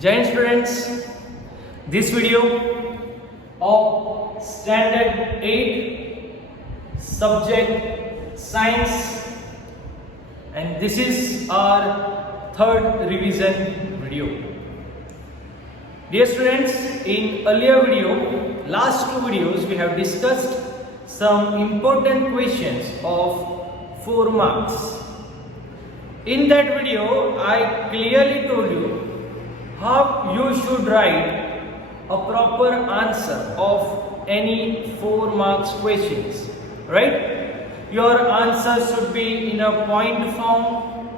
Giant students, this video of standard 8 subject science, and this is our third revision video. Dear students, in earlier video, last two videos, we have discussed some important questions of 4 marks. In that video, I clearly told you how you should write a proper answer of any 4 marks questions, right? Your answer should be in a point form,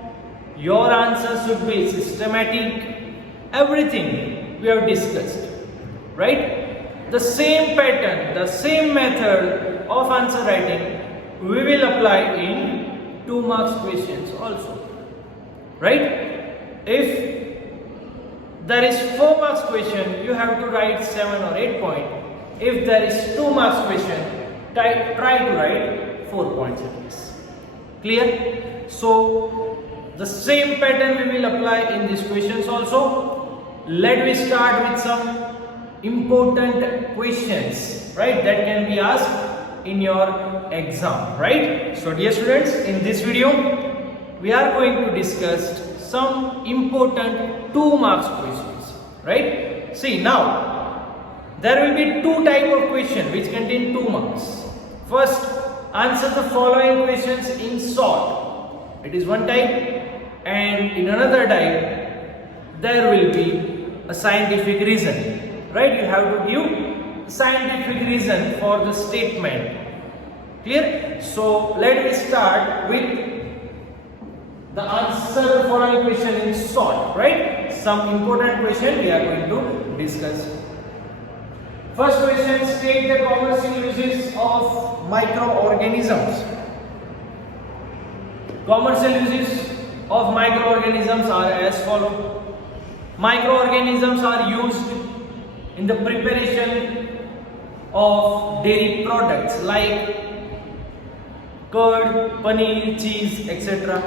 your answer should be systematic, everything we have discussed, right? The same pattern, the same method of answer writing we will apply in 2 marks questions also, right? If there is 4 marks question, you have to write 7 or 8 points. If there is 2 marks question, try to write 4 points at least. Clear? So the same pattern we will apply in these questions also. Let me start with some important questions, right, that can be asked in your exam, right? So dear students, in this video we are going to discuss some important 2 marks questions, right? See, now there will be 2 type of question which contain 2 marks. First, answer the following questions in short. It is one type, and in another type there will be a scientific reason, right? You have to give scientific reason for the statement. Clear? So let me start with the answer the following question in short, right? Some important question we are going to discuss. First question, state the commercial uses of microorganisms. Commercial uses of microorganisms are as follow. Microorganisms are used in the preparation of dairy products like curd, paneer, cheese, etc.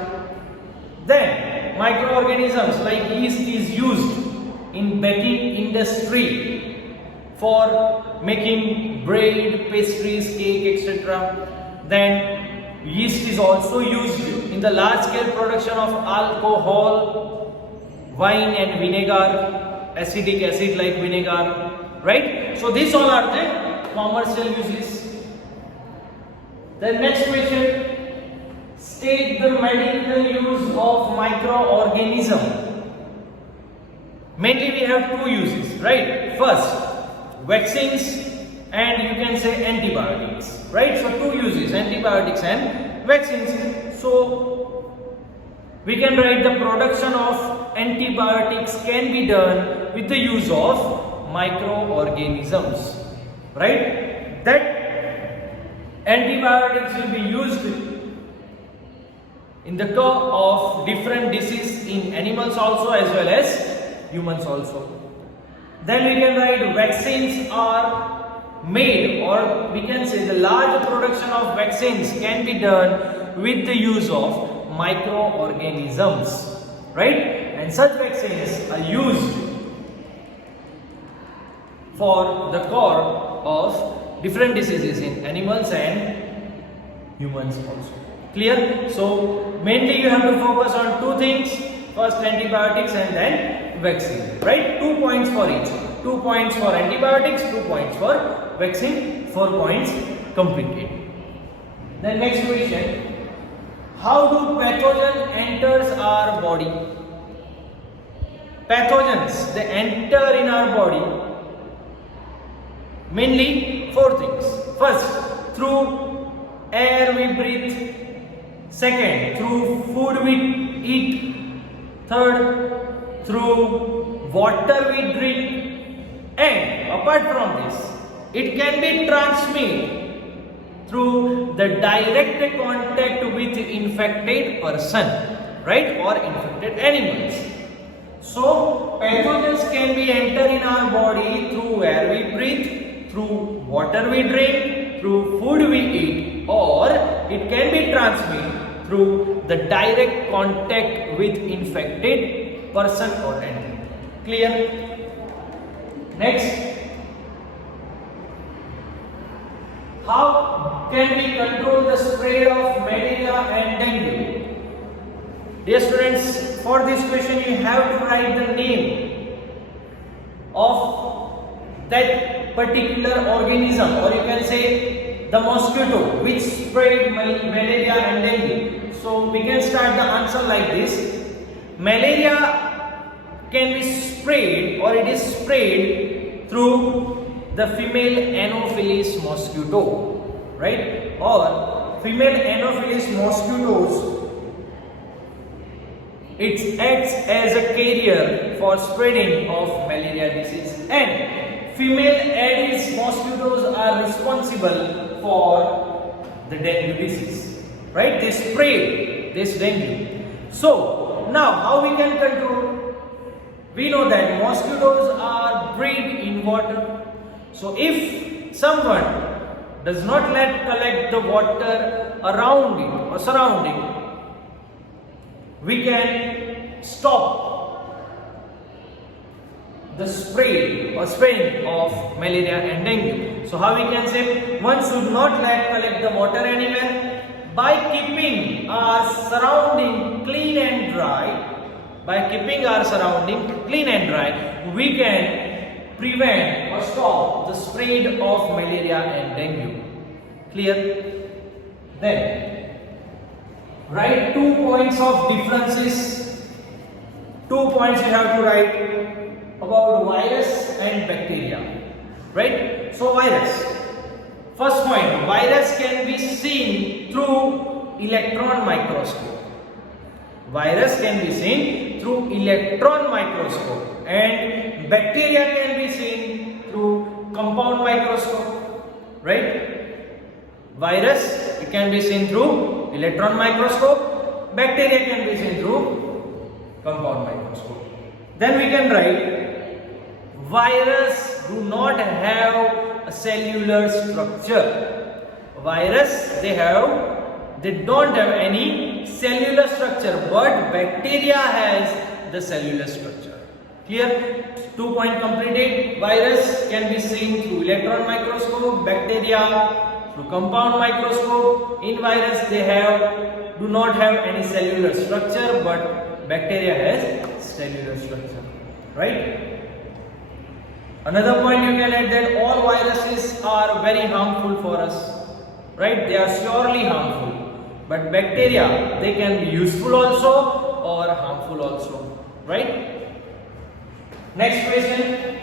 Then microorganisms like yeast is used in baking industry for making bread, pastries, cake, etc. Then yeast is also used in the large scale production of alcohol, wine and vinegar, acetic acid like vinegar, right? So these all are the commercial uses. The next question, state the medical use of microorganism. Mainly we have 2 uses, right? First, vaccines and you can say antibiotics, right? So 2 uses, antibiotics and vaccines. So we can write the production of antibiotics can be done with the use of microorganisms, right? That antibiotics will be used in the cure of different diseases in animals also as well as humans also. Then we can write vaccines are made, or we can say the large production of vaccines can be done with the use of microorganisms, right? And such vaccines are used for the cure of different diseases in animals and humans also. Clear? So mainly you have to focus on 2 things. First antibiotics and then vaccine, right? 2 points for each. 2 points for antibiotics, 2 points for vaccine, 4 points completed. Then next question, how do pathogen enters our body? Pathogens, they enter in our body mainly 4 things. First, through air we breathe. Second, through food we eat. Third, through water we drink. And apart from this, it can be transmitted through the direct contact with infected person, right, or infected animals. So pathogens can be enter in our body through air we breathe, through water we drink, through food we eat, or it can be transmitted through the direct contact with infected person or entity. Clear? Next, how can we control the spread of malaria and dengue? Dear students, for this question you have to write the name of that particular organism, or you can say the mosquito which spread malaria and dengue. So we can start the answer like this. Malaria can be spread, or it is spread through the female Anopheles mosquito, right? Or female Anopheles mosquitoes, it acts as a carrier for spreading of malaria disease, and female Aedes mosquitoes are responsible for the dengue disease, right? They spread this dengue. So now how we can control? We know that mosquitoes are breed in water. So if someone does not collect the water around it or surrounding, we can stop the spreading of malaria and dengue. So how we can say? One should not collect the water anywhere. By keeping our surrounding clean and dry, we can prevent or stop the spread of malaria and dengue. Clear? Then write 2 points of differences. 2 points you have to write about virus and bacteria, right? So virus. First point, virus can be seen through electron microscope. Virus can be seen through electron microscope, and bacteria can be seen through compound microscope, right? Virus, it can be seen through electron microscope, bacteria can be seen through compound microscope. Then we can write, virus do not have a cellular structure. Virus, they don't have any cellular structure, but bacteria has the cellular structure. Clear? 2 point completed. Virus can be seen through electron microscope, bacteria through compound microscope. In virus they do not have any cellular structure, but bacteria has cellular structure, right? Another point you can add that all viruses are very harmful for us, right? They are surely harmful. But bacteria, they can be useful also or harmful also, right? Next question.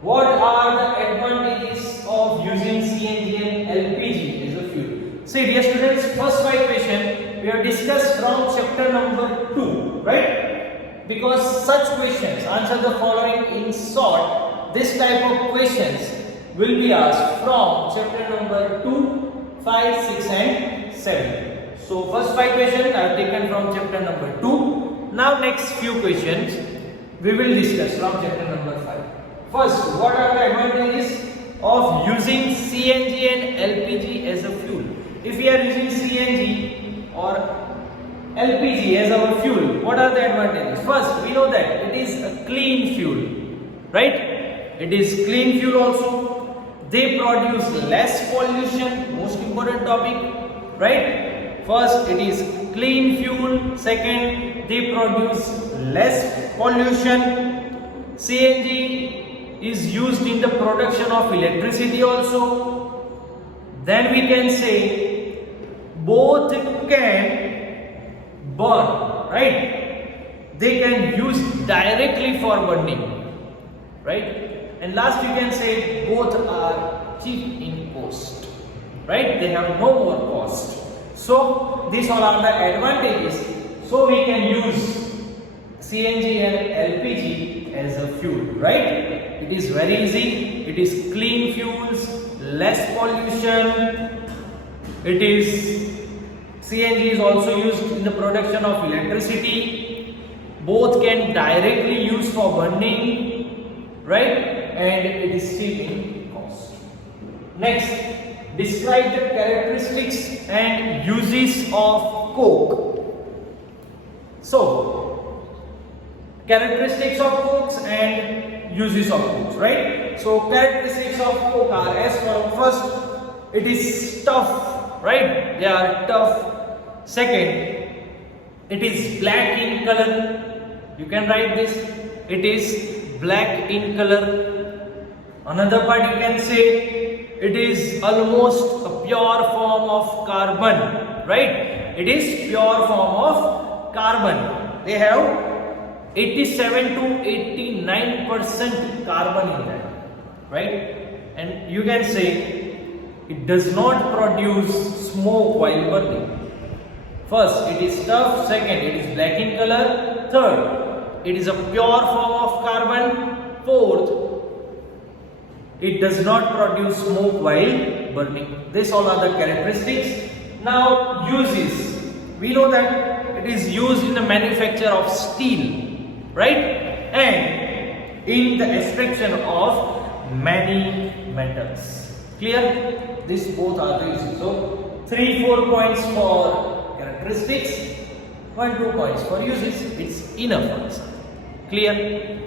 What are the advantages of using CNG and LPG as a fuel? See, dear students, first 5 questions we have discussed from chapter number 2, right? Because such questions, answer the following in short, this type of questions will be asked from chapter number 2, 5, 6 and 7. So first 5 questions I have taken from chapter number 2. Now next few questions we will discuss from chapter number 5. First, what are the advantages of using CNG and LPG as a fuel? If we are using CNG or LPG as our fuel, what are the advantages? First, we know that it is a clean fuel, right? It is clean fuel also. They produce less pollution, most important topic, right? First, it is clean fuel. Second, they produce less pollution. CNG is used in the production of electricity also. Then we can say both can burn, right? They can use directly for burning, right? And last we can say both are cheap in cost, right? They have no more cost. So these all are the advantages. So we can use CNG and LPG as a fuel, right? It is very easy. It is clean fuels, less pollution. It is CNG is also used in the production of electricity. Both can directly use for burning, right? And it is cheap in cost. Next, describe the characteristics and uses of coke. So, characteristics of cokes and uses of cokes, right? So characteristics of coke are as follows. First, it is tough, right? They are tough. Second, it is black in color. You can write this. It is black in color. Another part you can say it is almost a pure form of carbon, right? It is pure form of carbon. They have 87 to 89% carbon in that, right? And you can say it does not produce smoke while burning. First, it is tough. Second, it is black in color. Third, it is a pure form of carbon. Fourth, it does not produce smoke while burning. These all are the characteristics. Now, uses. We know that it is used in the manufacture of steel, right? And in the extraction of many metals. Clear? These both are the uses. So 3-4 points for characteristics, 1-2 points for uses. It's enough answer. Clear?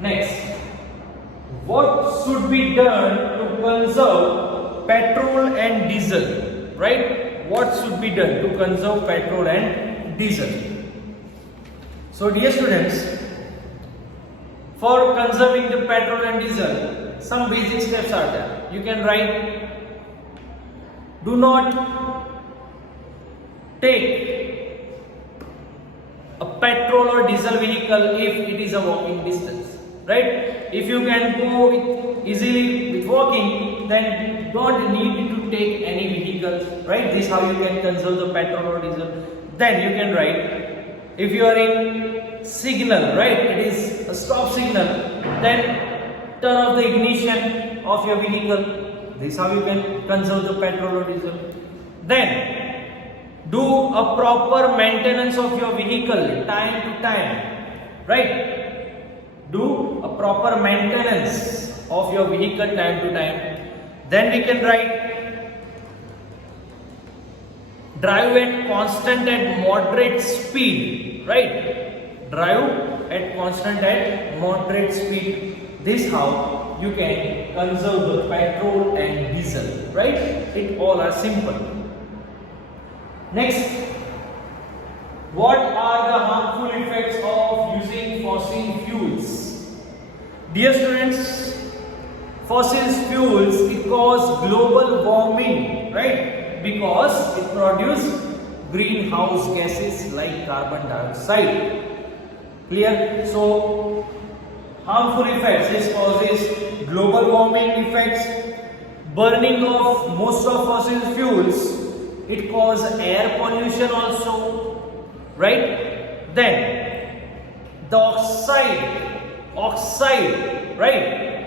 Next, what should be done to conserve petrol and diesel? Right? What should be done to conserve petrol and diesel? So dear students, for conserving the petrol and diesel, some basic steps are there. You can write, do not take a petrol or diesel vehicle if it is a walking distance, right? If you can go easily with walking, then don't need to take any vehicle, right? This is how you can conserve the petrol or diesel. Then you can write, if you are in signal, right, it is a stop signal, then turn off the ignition of your vehicle. This is how you can conserve the petrol or diesel. Then do a proper maintenance of your vehicle time to time, right? Do a proper maintenance of your vehicle time to time. Then we can write, drive at constant and moderate speed, right? Drive at constant and moderate speed. This how you can conserve the petrol and diesel, right? It all are simple. Next, what are the harmful effects of using fossil fuels? Dear students, fossil fuels, it cause global warming, right? Because it produces greenhouse gases like carbon dioxide. Clear? So, harmful effects, this causes global warming effects, burning of most of fossil fuels, it causes air pollution also, right? Then, the oxide, right?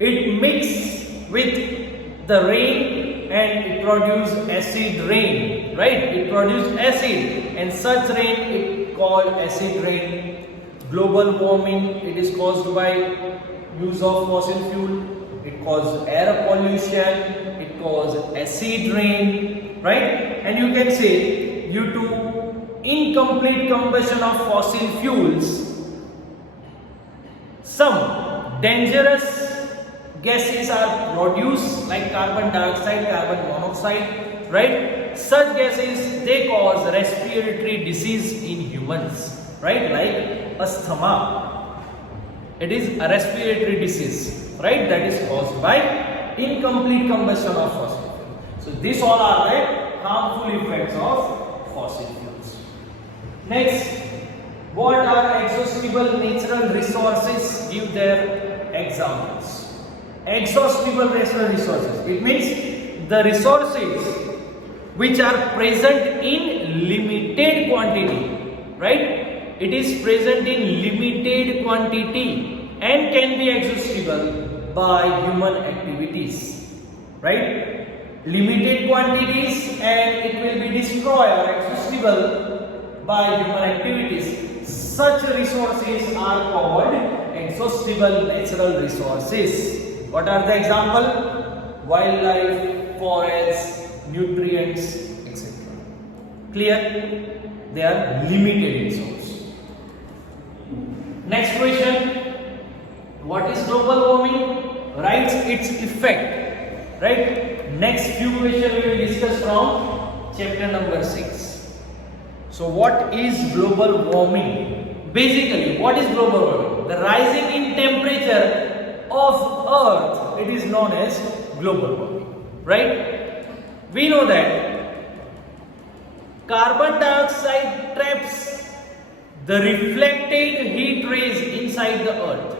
It mixes with the rain and it produces acid rain, right? It produces acid, and such rain it called acid rain. Global warming, it is caused by use of fossil fuel. It causes air pollution, it causes acid rain, right? And you can say due to incomplete combustion of fossil fuels, some dangerous gases are produced like carbon dioxide, carbon monoxide, right? Such gases, they cause respiratory disease in humans, right? Like asthma. It is a respiratory disease, right? That is caused by incomplete combustion of fossil fuel. So these all are the harmful effects of fossil fuels. Next, what are exhaustible natural resources? Give their examples. Exhaustible natural resources, it means the resources which are present in limited quantity, right? It is present in limited quantity and can be exhaustible by human activities, right? Limited quantities and it will be destroyed or exhaustible by human activities. Such resources are called exhaustible natural resources. What are the example? Wildlife, forests, nutrients, etc. Clear? They are limited resources. Next question, what is global warming? Writes its effect, right? Next few questions we will discuss from chapter number 6. So what is global warming? Basically, what is global warming? The rising in temperature of Earth, it is known as global warming, right? We know that carbon dioxide traps the reflected heat rays inside the Earth,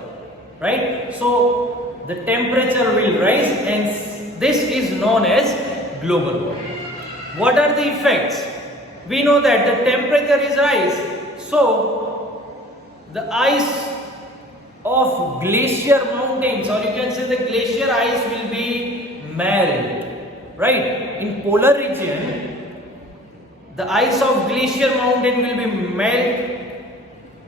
right? So the temperature will rise and this is known as global warming. What are the effects? We know that the temperature is rise, so the ice of glacier mountains, or you can say the glacier ice, will be melt, right? In polar region, the ice of glacier mountain will be melt.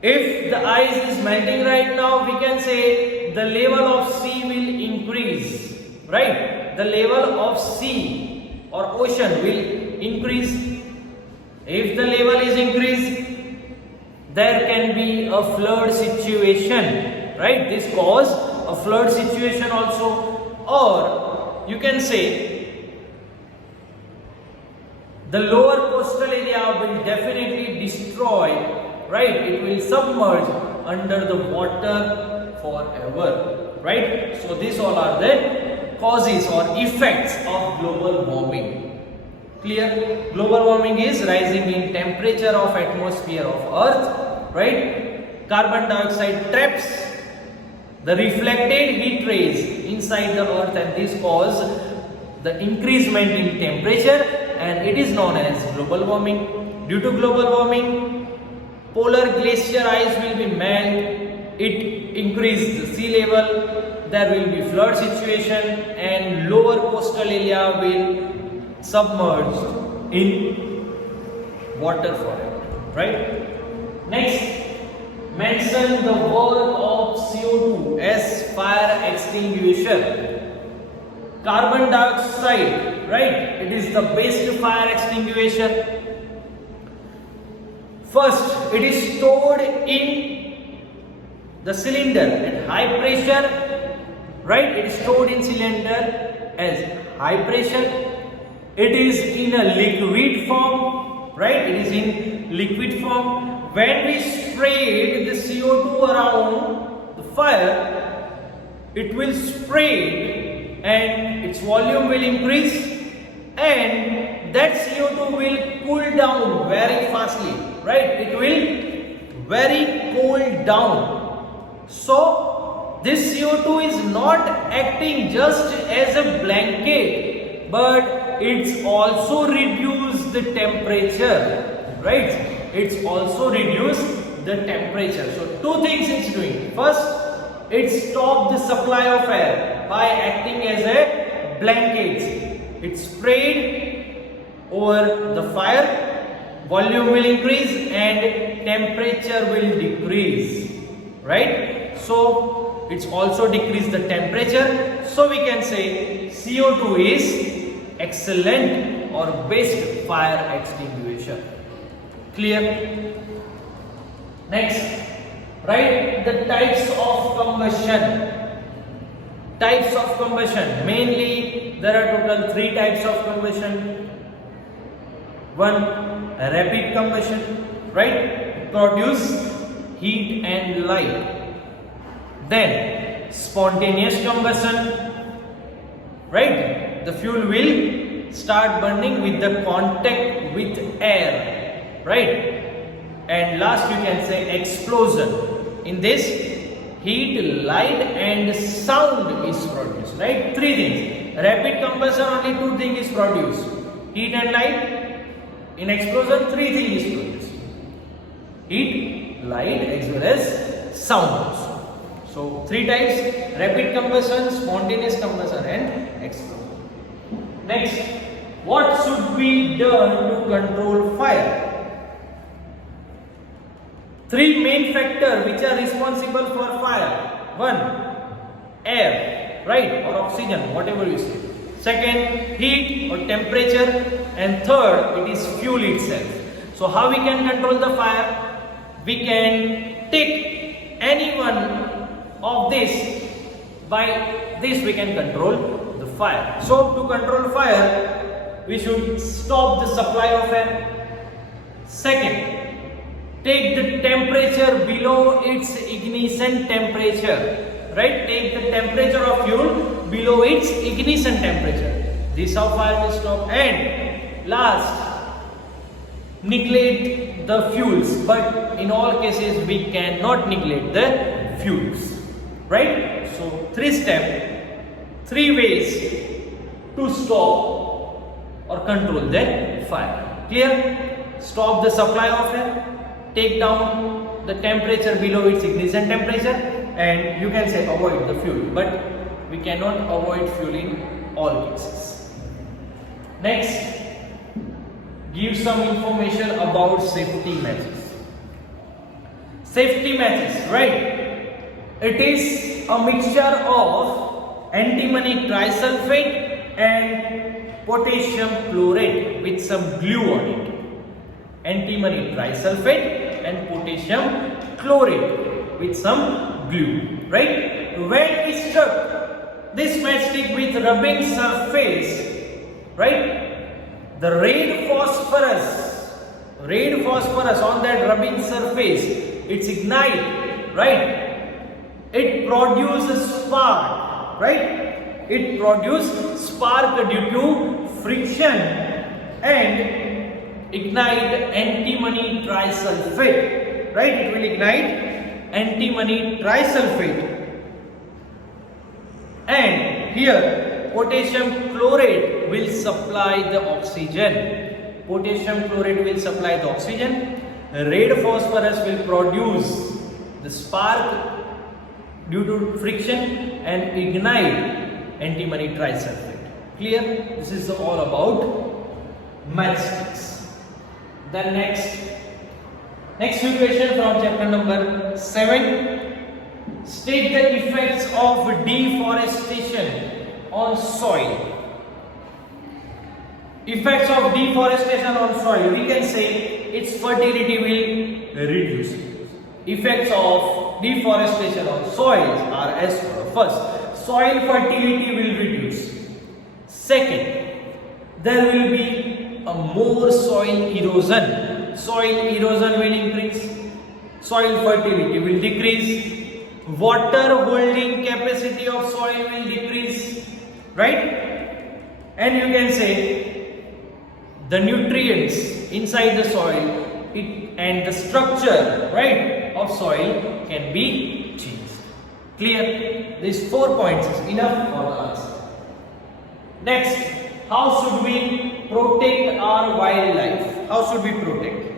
If the ice is melting right now, we can say the level of sea will increase, right? The level of sea or ocean will increase. If the level is increased, there can be a flood situation, right? This cause a flood situation also, or you can say the lower coastal area will definitely destroy, right? It will submerge under the water forever, right? So these all are the causes or effects of global warming. Clear? Global warming is rising in temperature of atmosphere of Earth, right? Carbon dioxide traps the reflected heat rays inside the Earth, and this cause the increasement in temperature, and it is known as global warming. Due to global warming, polar glacier ice will be melt, it increases the sea level, there will be flood situation, and lower coastal area will submerge in water forever, right? Next, mention the work of CO2 as fire extinguisher. Carbon dioxide, right? It is the best fire extinguisher. First, it is stored in the cylinder at high pressure, right? It is stored in cylinder as high pressure. It is in a liquid form, right? It is in liquid form. When we spread the CO2 around the fire, it will spread and its volume will increase, and that CO2 will cool down very fastly, right? It will very cool down. So this CO2 is not acting just as a blanket, but it's also reduce the temperature, right? It's also reduce the temperature. So two things it's doing. First, it stops the supply of air by acting as a blanket. It sprayed over the fire, volume will increase and temperature will decrease, right? So it's also decrease the temperature. So we can say CO2 is excellent or best fire extinguisher. Clear? Next, write the types of combustion. Types of combustion. Mainly there are total 3 types of combustion. One, rapid combustion, right? Produce heat and light. Then spontaneous combustion, right? The fuel will start burning with the contact with air, right? And last you can say explosion. In this, heat, light and sound is produced, right? 3 things. Rapid combustion, only 2 things is produced. Heat and light. In explosion, 3 things is produced. Heat, light as well as sound also. So 3 types: rapid combustion, spontaneous combustion and explosion. Next, what should be done to control fire? 3 main factors which are responsible for fire. 1, air, right, or oxygen, whatever you say. Second, heat or temperature, and third, it is fuel itself. So how we can control the fire? we can take any one of this. By this we can control the fire. So to control fire, we should stop the supply of air. Second, take the temperature below its ignition temperature. Right? Take the temperature of fuel below its ignition temperature. This how fire will stop. And last, neglect the fuels. But in all cases, we cannot neglect the fuels. Right? So 3 steps, 3 ways to stop or control the fire. Clear? Stop the supply of air. Take down the temperature below its ignition temperature, and you can say avoid the fuel, but we cannot avoid fuel in all cases. Next, give some information about safety matches. Safety matches, right? It is a mixture of antimony trisulfate and potassium chlorate with some glue on it. Antimony trisulfate and potassium chlorate with some glue, right? When we struck this matchstick with rubbing surface, right, the red phosphorus on that rubbing surface, it's ignite, right? It produces spark, right? It produces spark due to friction and ignite antimony trisulfate, right? It will ignite antimony trisulfate, and here potassium chlorate will supply the oxygen. Potassium chlorate will supply the oxygen. Red phosphorus will produce the spark due to friction and ignite antimony trisulfate. Clear? This is all about matchsticks. The next few questions from chapter number 7. State the effects of deforestation on soil. Effects of deforestation on soil. We can say its fertility will reduce. Effects of deforestation on soils are as follows. First, soil fertility will reduce. Second, there will be a more soil erosion. Soil erosion will increase. Soil fertility will decrease. Water holding capacity of soil will decrease. Right? And you can say the nutrients inside the soil and the structure, right, of soil can be changed. Clear? These 4 points is enough for the answer. Next, how should we protect our wildlife? How should we protect?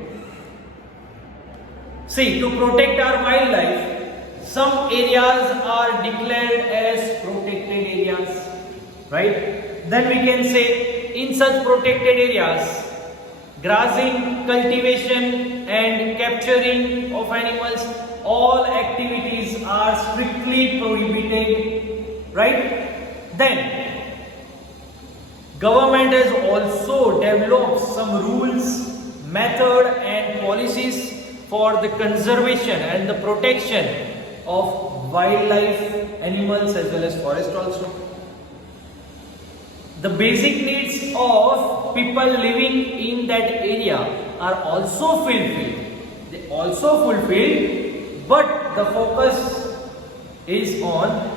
See, to protect our wildlife, some areas are declared as protected areas, right? Then we can say in such protected areas, grazing, cultivation and capturing of animals, all activities are strictly prohibited, right? Then government has also developed some rules, method and policies for the conservation and the protection of wildlife, animals as well as forest also. The basic needs of people living in that area are also fulfilled. They also fulfilled, but the focus is on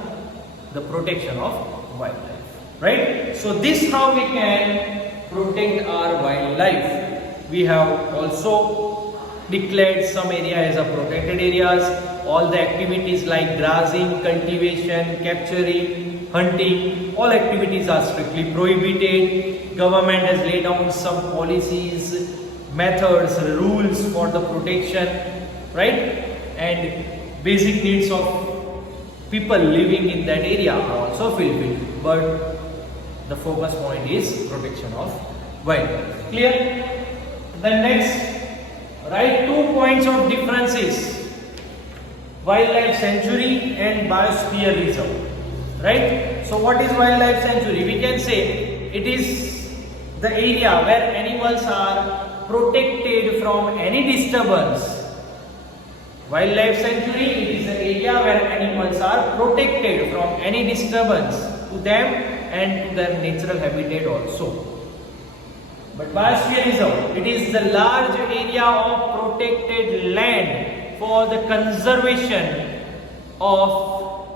the protection of wildlife. Right? So this how we can protect our wildlife. We have also declared some area as a protected areas. All the activities like grazing, cultivation, capturing, hunting, all activities are strictly prohibited. Government has laid down some policies, methods, rules for the protection, right? And basic needs of people living in that area are also fulfilled. But the focus point is protection of wildlife. Clear? Then next, write 2 points of differences: wildlife sanctuary and biosphere reserve. Right? So what is wildlife sanctuary? We can say it is the area where animals are protected from any disturbance Wildlife sanctuary, it is the area where animals are protected from any disturbance to them and to their natural habitat also. But biosphere reserve, it is the large area of protected land for the conservation of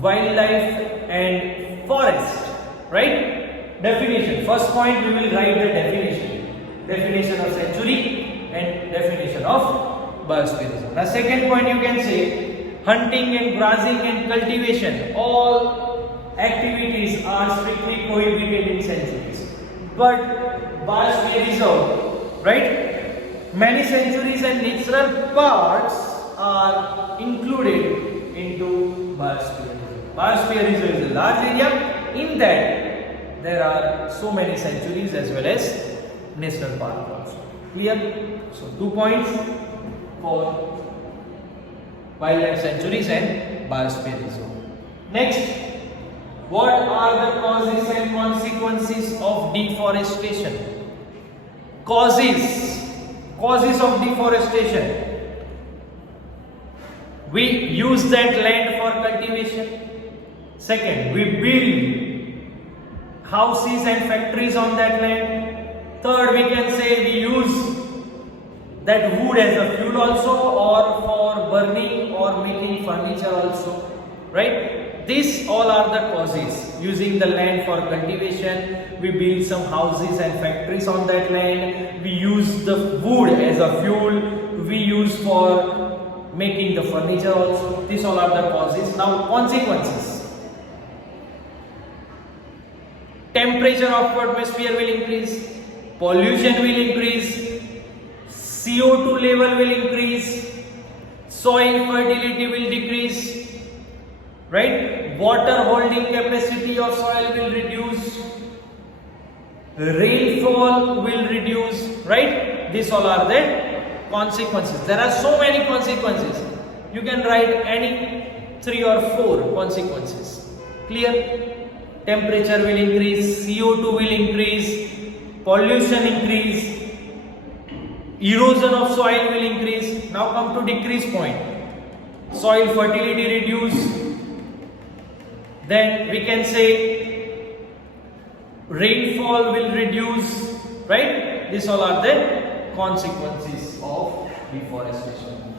wildlife and forest. Right? Definition. First point we will write the definition. Definition of sanctuary and definition of biosphere reserve. Now second point you can say hunting and grazing and cultivation, all activities are strictly prohibited in sanctuaries. But biosphere reserve, right? Many sanctuaries and natural parks are included into biosphere reserve. Biosphere reserve is a large area. In that there are so many sanctuaries as well as national parks also. Clear? So 2 points for wildlife sanctuaries and biosphere reserve. Next, what are the causes and consequences of deforestation? Causes of deforestation. We use that land for cultivation. Second, we build houses and factories on that land. Third, we can say we use that wood as a fuel also, or for burning or making furniture also, right? These all are the causes. Using the land for cultivation, we build some houses and factories on that land, we use the wood as a fuel, we use for making the furniture also. These all are the causes. Now consequences. Temperature of atmosphere will increase, pollution will increase, CO2 level will increase, soil fertility will decrease, right? Water holding capacity of soil will reduce, rainfall will reduce, right? These all are the consequences. There are so many consequences. You can write any 3 or 4 consequences. Clear? Temperature will increase, CO2 will increase, pollution increase, erosion of soil will increase. Now come to decrease point. Soil fertility reduce. Then we can say rainfall will reduce, right? These all are the consequences of deforestation.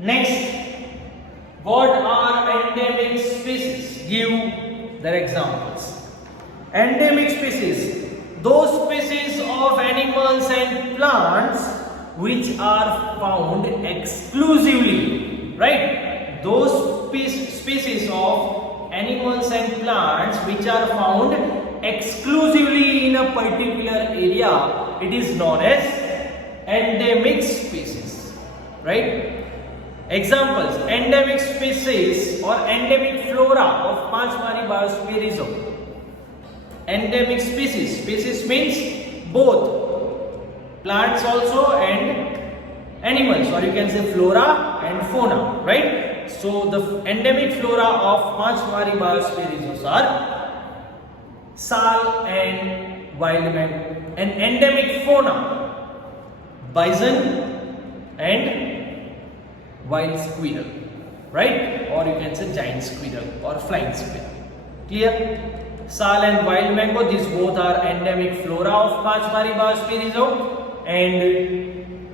Next, what are endemic species? Give their examples. Endemic species, those species of animals and plants which are found exclusively, right? Those species of animals and plants which are found exclusively in a particular area, it is known as endemic species, right? Examples: endemic species or endemic flora of Panchmari Biosphere Reserve. Endemic species, species means both plants also and animals, or you can say flora and fauna, right? So the endemic flora of Panchmari Biosphere Reserve are Sal and wild mango. And endemic fauna, bison and wild squirrel, right? Or you can say giant squirrel or flying squirrel. Clear? Sal and wild mango, these both are endemic flora of Panchmari Biosphere Reserve, and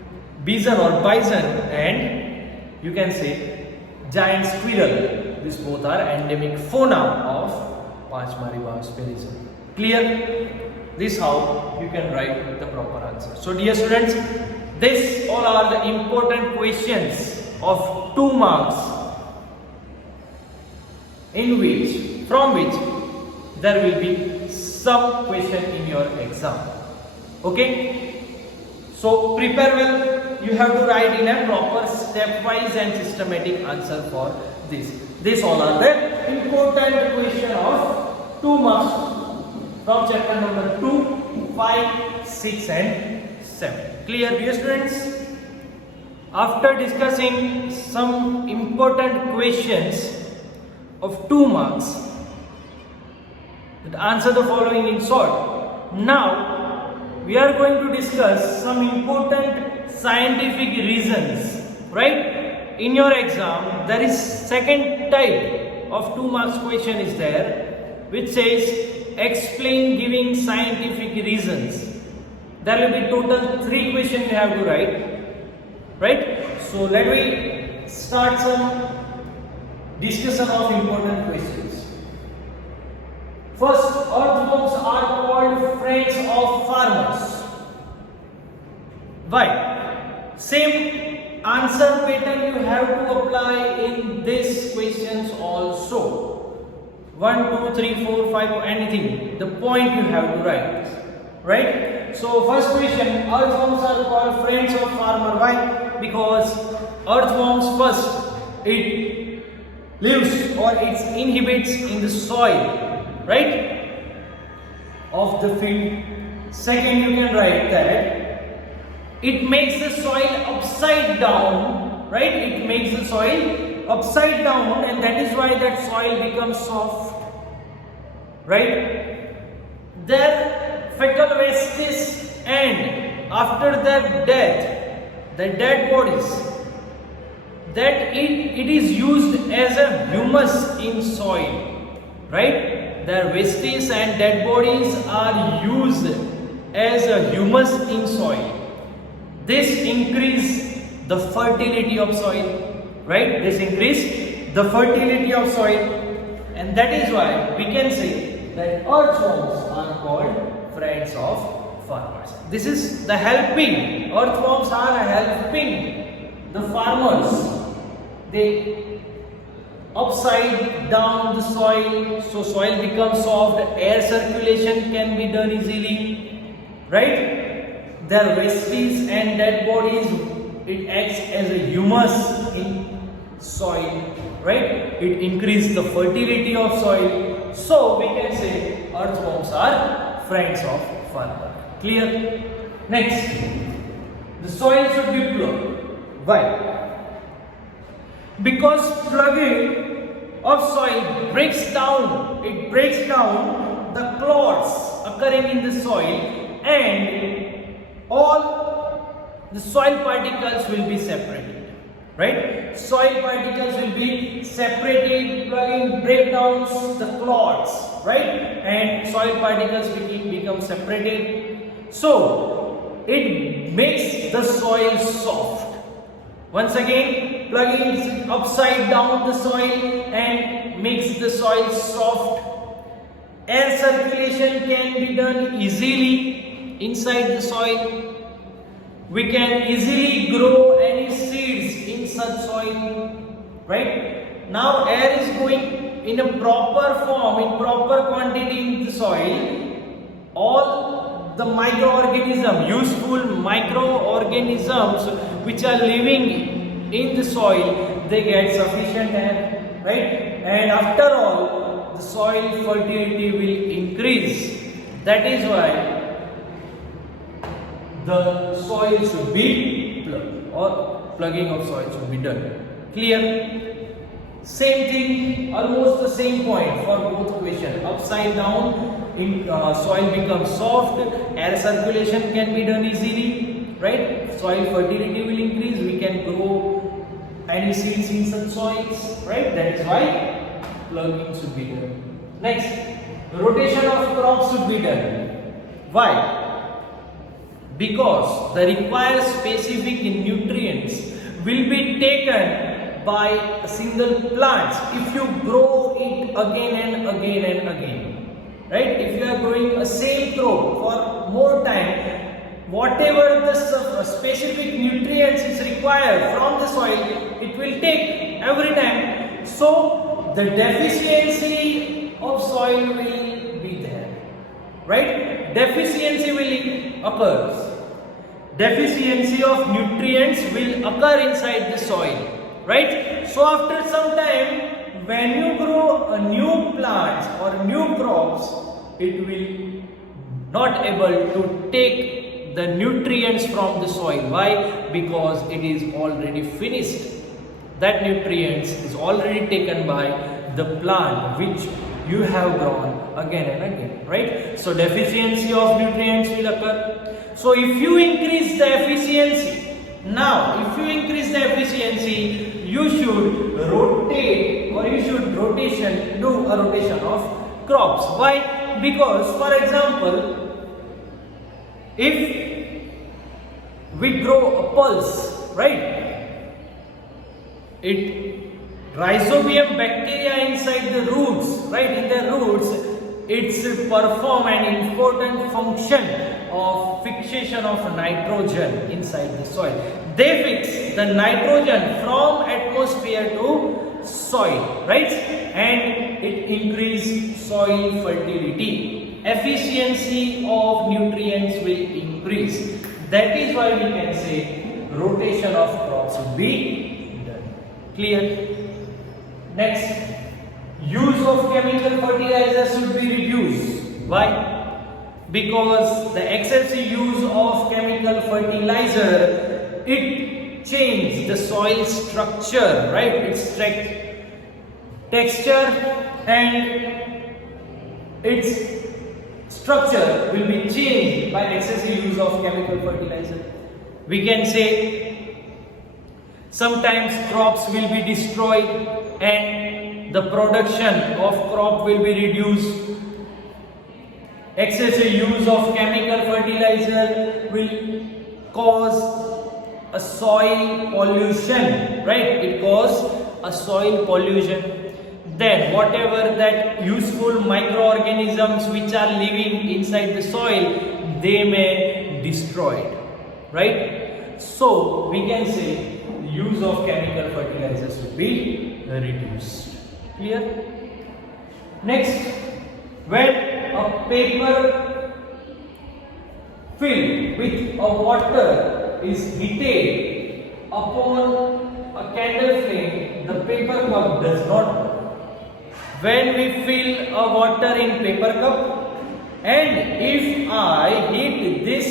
bison or bison and you can say giant squirrel, these both are endemic fauna of Panchmari Biosphere Reserve. Clear? This how you can write the proper answer. So dear students, this all are the important questions of 2 marks, in which, from which there will be some question in your exam. Okay? So prepare well. You have to write in a proper stepwise and systematic answer for this. These all are the important question of 2 marks from chapter number 2, 5, 6 and 7. Clear, dear students? After discussing some important questions of 2 marks, that answer the following in short. Now we are going to discuss some important scientific reasons, right? in your exam there is second type of 2 marks question is there, which says explain giving scientific reasons. There will be total 3 questions you have to write, right? So let me start some discussion of important questions. First, earthworms are called friends of farmers. Why? Same answer pattern you have to apply in these questions also. 1, 2, 3, 4, 5, anything. The point you have to write. Right? So first question, earthworms are called friends of farmer. Why? Because earthworms first, it lives or it inhibits in the soil, right, of the field. Second, you can write that it makes the soil upside down, right? It makes the soil upside down, and that is why that soil becomes soft, right? Their fecal vestige, and after their death, the dead bodies, that it is used as a humus in soil, right? Their vestige and dead bodies are used as a humus in soil. This increase the fertility of soil, right? This increase the fertility of soil, and that is why we can say that earthworms are called friends of farmers. This is the helping. Earthworms are helping the farmers. They upside down the soil, so soil becomes soft. Air circulation can be done easily, right? Their vestige and dead bodies, it acts as a humus in soil, right? It increases the fertility of soil. So we can say earthworms are friends of farmer. Clear? Next, the soil should be plugged. Why? Because plugging of soil breaks down. It breaks down the clots occurring in the soil, and all the soil particles will be separated, right? Soil particles will be separated, plugging breakdowns the clots, right? And soil particles become separated. So it makes the soil soft. Once again, plugging upside down the soil and makes the soil soft. Air circulation can be done easily inside the soil. We can easily grow any seeds in such soil, right? Now air is going in a proper form, in proper quantity in the soil. All the microorganisms, useful microorganisms which are living in the soil, they get sufficient air, right? And after all, the soil fertility will increase. That is why the soil should be plugged, or plugging of soil should be done. Clear? Same thing, almost the same point for both questions. Upside down, soil becomes soft, air circulation can be done easily, right? Soil fertility will increase, we can grow any seeds in such soils, right? That is why plugging should be done. Next, rotation of crops should be done. Why? Because the required specific nutrients will be taken by a single plant if you grow it again and again and again, right? If you are growing a same crop for more time, whatever the specific nutrients is required from the soil, it will take every time. So the deficiency of soil will be there, right? Deficiency will occur. Deficiency of nutrients will occur inside the soil, right? So after some time, when you grow a new plants or new crops, it will not able to take the nutrients from the soil. Why? Because it is already finished. That nutrients is already taken by the plant which you have grown again and again, right? So deficiency of nutrients will occur. So if you increase the efficiency, now if you increase the efficiency, you should rotate, or you should do a rotation of crops. Why? Because, for example, if we grow a pulse, right, rhizobium bacteria inside the roots, right, in the roots, it's perform an important function of fixation of nitrogen inside the soil. They fix the nitrogen from atmosphere to soil, right, and it increase soil fertility. Efficiency of nutrients will increase. That is why we can say rotation of crops will be done. Clear? Next, use of chemical fertilizers should be reduced. Why? Because the excessive use of chemical fertilizer, it changes the soil structure, right? Its texture and its structure will be changed by excessive use of chemical fertilizer. We can say sometimes crops will be destroyed and the production of crop will be reduced. Excessive use of chemical fertilizer will cause a soil pollution, right? It causes a soil pollution. Then whatever that useful microorganisms which are living inside the soil, they may destroy it, right? So we can say the use of chemical fertilizers should be reduced. Clear? Next, when a paper filled with a water is heated upon a candle flame, the paper cup does not burn. When we fill a water in paper cup, and if I heat this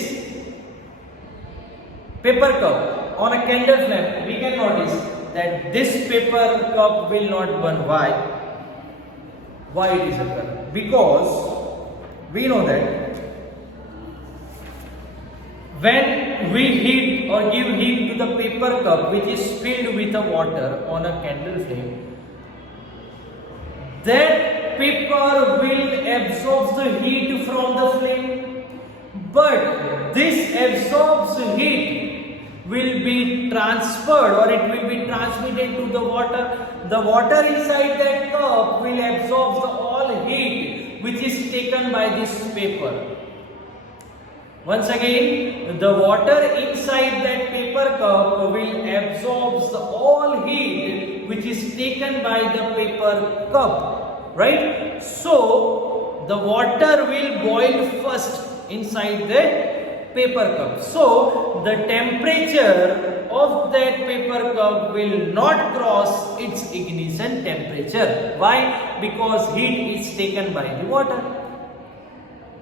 paper cup on a candle flame, we can notice that this paper cup will not burn. Why? Why it is occurring? Because we know that when we heat or give heat to the paper cup which is filled with the water on a candle flame, that paper will absorb the heat from the flame, but this absorbs heat will be transferred, or it will be transmitted to the water. The water inside that cup will absorb the all heat which is taken by this paper. Once again, the water inside that paper cup will absorb the all heat which is taken by the paper cup, right? So the water will boil first inside the paper cup. So the temperature of that paper cup will not cross its ignition temperature. Why? Because heat is taken by the water.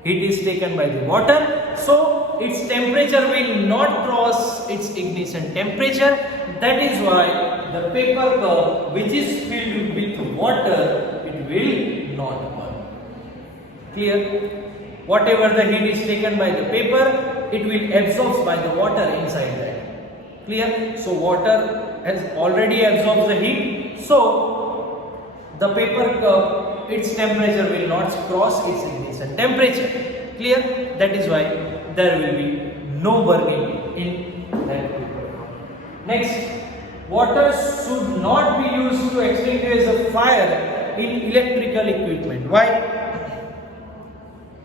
Heat is taken by the water, so its temperature will not cross its ignition temperature. That is why the paper cup which is filled with water, it will not burn. Clear? Whatever the heat is taken by the paper, it will absorb by the water inside that. Clear? So water has already absorbed the heat, so the paper cup, its temperature will not cross its ignition temperature. Clear? That is why there will be no burning in that paper cup. Next, water should not be used to extinguish a fire in electrical equipment. Why?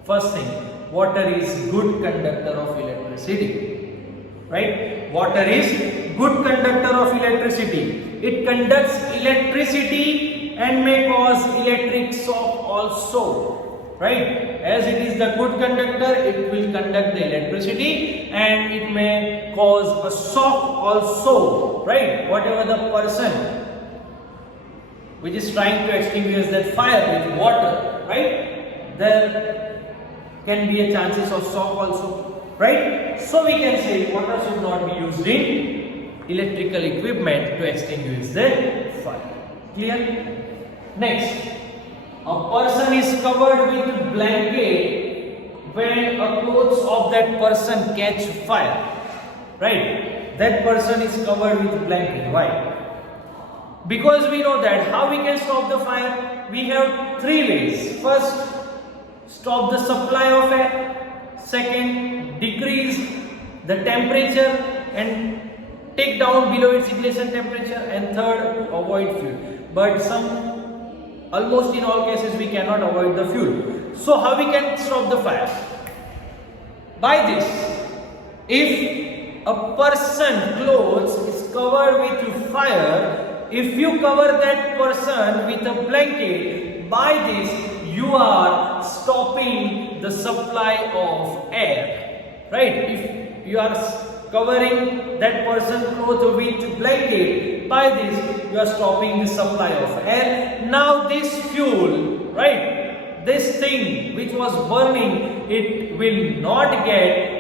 First thing, water is good conductor of electricity, right? Water is good conductor of electricity. It conducts electricity and may cause electric shock also, right? As it is the good conductor, it will conduct the electricity and it may cause a shock also, right? Whatever the person which is trying to extinguish that fire with water, right? There can be a chances of shock also, right? So we can say water should not be used in electrical equipment to extinguish the fire. Clear? Next, a person is covered with blanket when a clothes of that person catch fire, right? That person is covered with blanket. Why? because we know that how we can stop the fire. We have three ways. First, stop the supply of air. Second, decrease the temperature and take down below its ignition temperature. And third, avoid fuel. But almost in all cases we cannot avoid the fuel. So how we can stop the fire? By this, if a person clothes is covered with fire, if you cover that person with a blanket, by this you are stopping the supply of air, right? If you are covering that person clothes with blanket, by this you are stopping the supply of air. Now this fuel, right, this thing which was burning, it will not get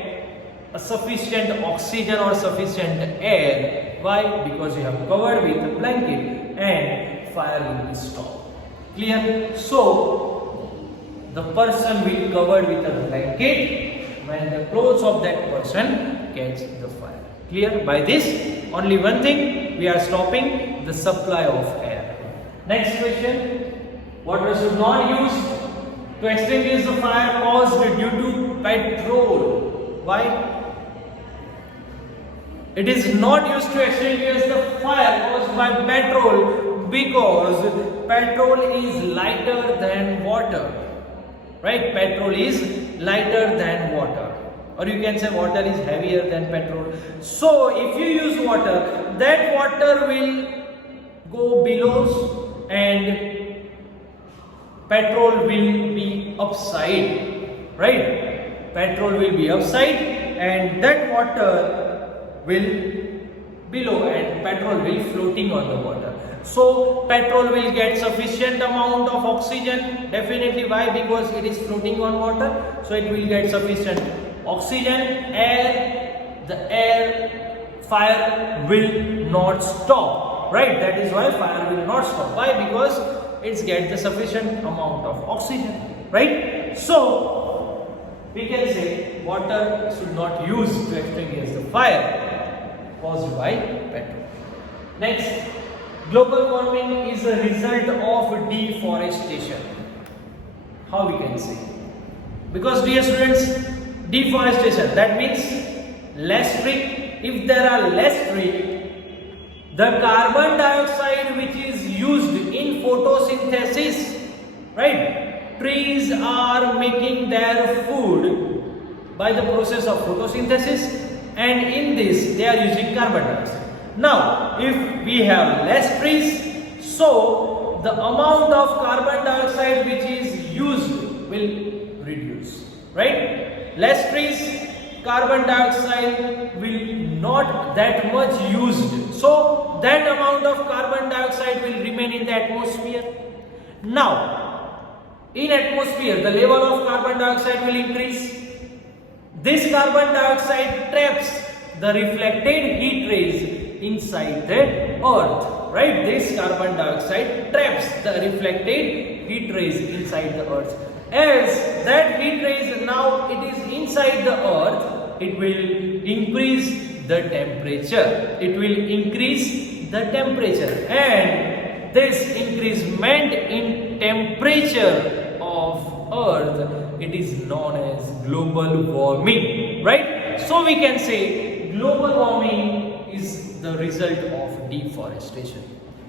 a sufficient oxygen or sufficient air. Why? Because you have covered with a blanket and fire will be stopped. Clear? So the person will cover with a blanket when the clothes of that person catch the fire. Clear? By this, only one thing, we are stopping the supply of air. Next question. Water should not use to extinguish the fire caused due to petrol. Why? It is not used to extinguish the fire caused by petrol because petrol is lighter than water. Right? Petrol is lighter than water. Or you can say water is heavier than petrol. So if you use water, that water will go below and petrol will be upside. Right? Petrol will be upside and that water will below and petrol will floating on the water. So petrol will get sufficient amount of oxygen. Definitely. Why? Because it is floating on water. So it will get sufficient oxygen, air. The air, fire will not stop. Right? That is why fire will not stop. Why? Because it's get the sufficient amount of oxygen. Right? So we can say water should not use to extinguish the fire caused by petrol. Next, global warming is a result of deforestation. How we can say? Because dear students, deforestation, that means less tree. If there are less tree, the carbon dioxide which is used in photosynthesis, right? Trees are making their food by the process of photosynthesis. And in this, they are using carbon dioxide. Now, if we have less trees, so the amount of carbon dioxide which is used will reduce. Right? Less trees, carbon dioxide will not that much used. So, that amount of carbon dioxide will remain in the atmosphere. Now, in atmosphere, the level of carbon dioxide will increase. This carbon dioxide traps the reflected heat rays inside the earth. Right? This carbon dioxide traps the reflected heat rays inside the earth. As that heat rays now it is inside the earth, it will increase the temperature. It will increase the temperature. And this increment in temperature of earth, it is known as global warming, right? So we can say global warming is the result of deforestation.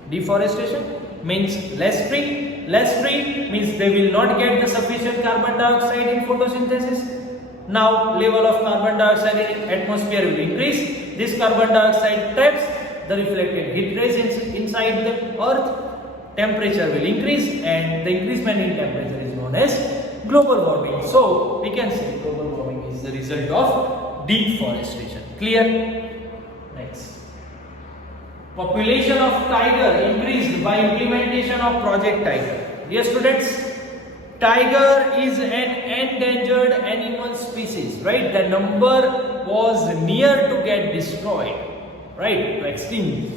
Deforestation means less tree. Less tree means they will not get the sufficient carbon dioxide in photosynthesis. Now level of carbon dioxide in atmosphere will increase. This carbon dioxide traps the reflected heat rays inside the earth. Temperature will increase and the increasement in temperature is known as global warming. So we can say global warming is the result of deforestation. Clear? Next. Population of tiger increased by implementation of Project Tiger. Dear students, tiger is an endangered animal species, right? The number was near to get destroyed, right? To extinct,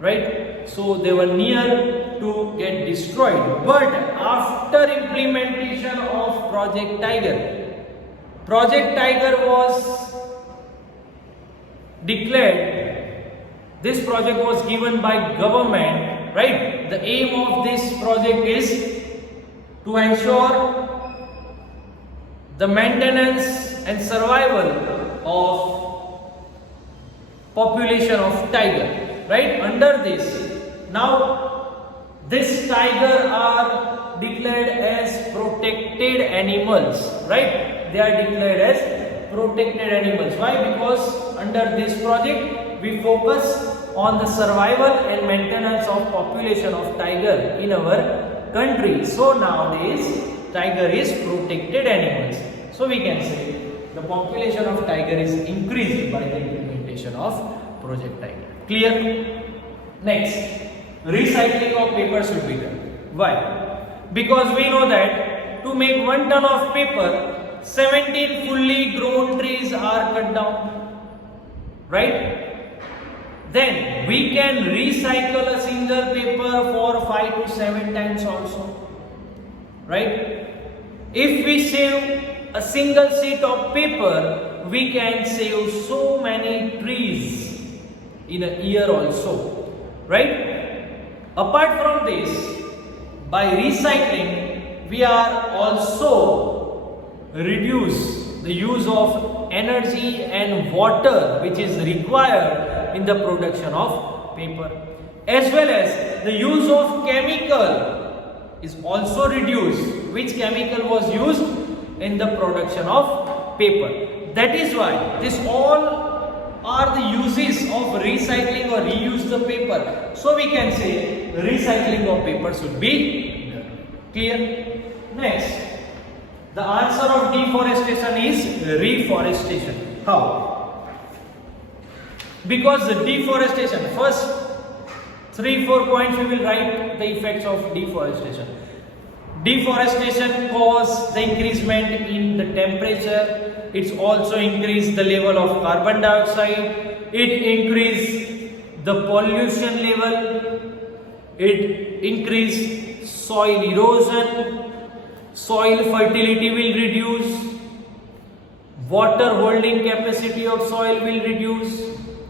right? So they were near to get destroyed. But after implementation of Project Tiger was declared, this project was given by government, right? The aim of this project is to ensure the maintenance and survival of population of tiger, right? Under this, now this tiger are declared as protected animals, right? They are declared as protected animals. Why? Because under this project we focus on the survival and maintenance of population of tiger in our country. So nowadays tiger is protected animals. So we can say the population of tiger is increased by the implementation of Project Tiger. Clear? Next, recycling of paper should be done. Why? Because we know that to make 1 ton of paper, 17 fully grown trees are cut down. Right? Then we can recycle a single paper for 5 to 7 times also. Right? If we save a single sheet of paper, we can save so many trees in a year also. Right? Apart from this, by recycling, we are also reduce the use of energy and water which is required in the production of paper, as well as the use of chemical is also reduced. Which chemical was used in the production of paper? That is why this all are the uses of recycling or reuse the paper. So we can say recycling of paper should be done. Clear? Next, the answer of deforestation is reforestation. How? Because the deforestation, first 3-4 points we will write the effects of deforestation. Deforestation causes the increasement in the temperature. It's also increased the level of carbon dioxide. It increased the pollution level. It increased soil erosion. Soil fertility will reduce. Water holding capacity of soil will reduce.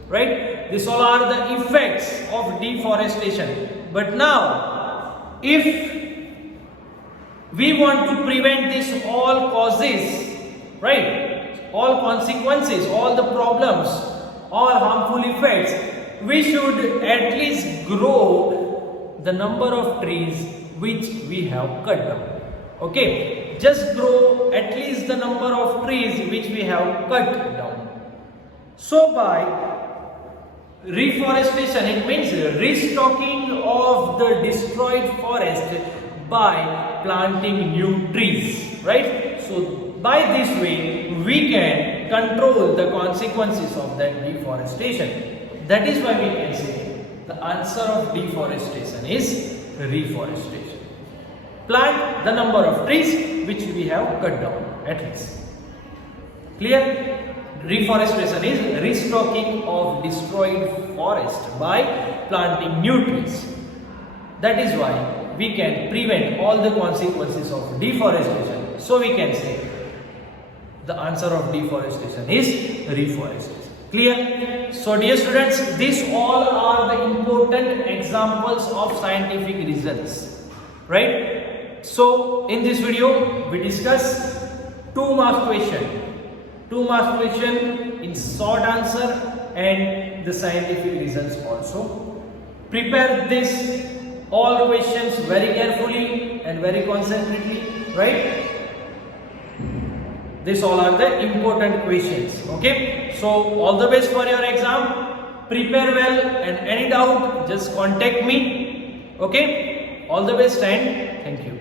Right? These all are the effects of deforestation. But now, if we want to prevent this all causes, right, all consequences, all the problems, all harmful effects, we should at least grow the number of trees which we have cut down. Okay, just grow at least the number of trees which we have cut down. So by reforestation, it means restocking of the destroyed forest by planting new trees, right? So by this way we can control the consequences of that deforestation. That is why we can say the answer of deforestation is reforestation. Plant the number of trees which we have cut down at least. Clear? Reforestation is restocking of destroyed forest by planting new trees. That is why we can prevent all the consequences of deforestation. So we can say the answer of deforestation is reforestation. Clear? So dear students, these all are the important examples of scientific results. Right? So in this video we discuss 2 marks question. 2 marks question in short answer and the scientific results also. Prepare this all questions very carefully and very concentrately, right? These all are the important questions. Okay, so all the best for your exam. Prepare well, and any doubt just contact me. Okay, all the best and thank you.